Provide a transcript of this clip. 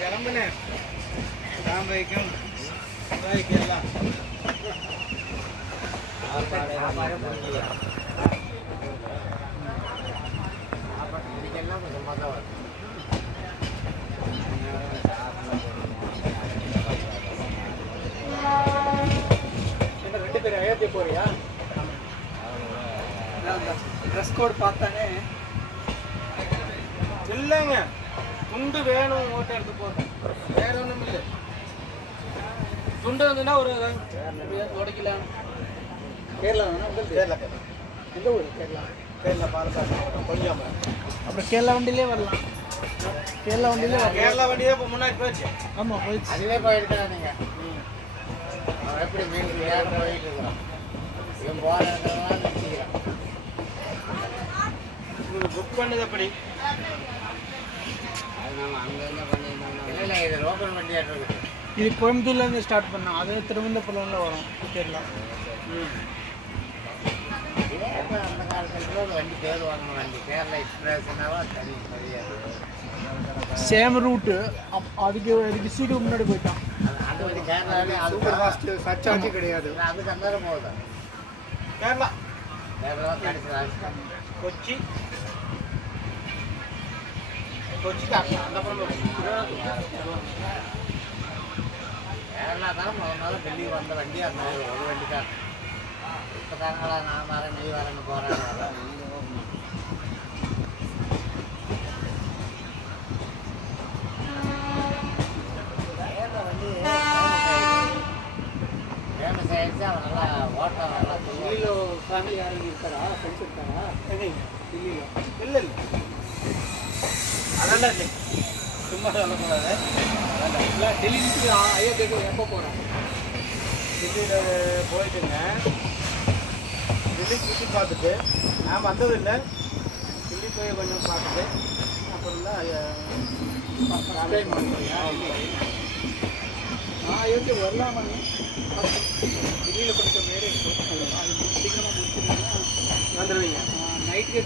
கிளம்புனே சாம்பைக்கும் எல்லாம் கொஞ்சம் மொதல் வரும். ரெண்டு பேரும் அயோத்தி போறியா? ட்ரெஸ் கோட் பார்த்தானே இல்லைங்க, துண்டு வேணும் ஓட்ட எடுத்து போகிறேன், வேற ஒன்றும் இல்லை. துண்டு வந்துன்னா ஒரு உடைக்கலாம். கேரளா வேணா? கேரளா எந்த ஊர்? கேரளா பாலக்காடு கொஞ்சம். அப்புறம் கேரளா வண்டியிலே வரலாம். கேரளா வண்டியிலே கேரளா இப்போ முன்னாடி போயிடுச்சு. ஆமாம் போயிடுச்சு. அதுவே போயிருக்கலாம் நீங்கள். எப்படி மீன் போயிட்டு இருக்கிறோம். இவன் போகிறதெல்லாம் நிறுத்திக்கிறோம். உங்களுக்கு புக் பண்ணது எப்படி? அது நம்ம அங்கேருந்து பண்ணியிருந்தோம். இல்லை இது லோக்கல் வண்டியாக இருக்குது. இது கோயம்புத்தூர்லேருந்து ஸ்டார்ட் பண்ணோம். அது திருவனந்தபுரம்ல வரும் கேரளா. அந்த காலத்தில் ஒரு வண்டி பேர் வாங்கின வண்டி கேரளா எக்ஸ்பிரஸ்னாவா தனி தெரியாது. Same route. அதுக்கு சீக்கிரம் முன்னாடி போயிட்டான். அந்த வண்டி கேரளாவே அது ஃபாஸ்ட்டு சர்ச்சார்ஜ் கிடையாது. அதுக்கு அந்த போகுது. கேரளா கடைசி கொச்சி அந்தப்புறம் கேரளா தான் முதல்ல டெல்லி வந்த வண்டி அந்த ஒரு வண்டி தான். இப்போ தாங்களா நான் வரேன் நீ வரேன்னு போகிறேன். கேரளா வண்டி ஃபேமஸ் ஆகிடுச்சு. அவன் நல்லா ஓட்டம் நல்லா. டெல்லியில் ஃபேமிலி யாரும் இருக்காரா? ஃப்ரெண்ட்ஸ் இருக்காரா? டெல்லியில் இல்லை அதெல்லாம் இல்லை. சும்மா சொல்லக்கூடாது. இல்லை டெல்லிக்கு அயோத்திக்கு எப்போ போகிறோம்? டெல்லியில் போயிட்டுங்க. டெல்லி சுற்றி பார்த்துட்டு நான் வந்ததில்லை. டெல்லி போய் கொஞ்சம் பார்த்துட்டு அப்புறம் தான் அயோத்தி வரலாமா? டெல்லியில் படித்த மாரி இருக்கும். அது சீக்கிரமாக முடிச்சிருந்தீங்கன்னா வந்துடுவீங்க. நைட்டுக்கே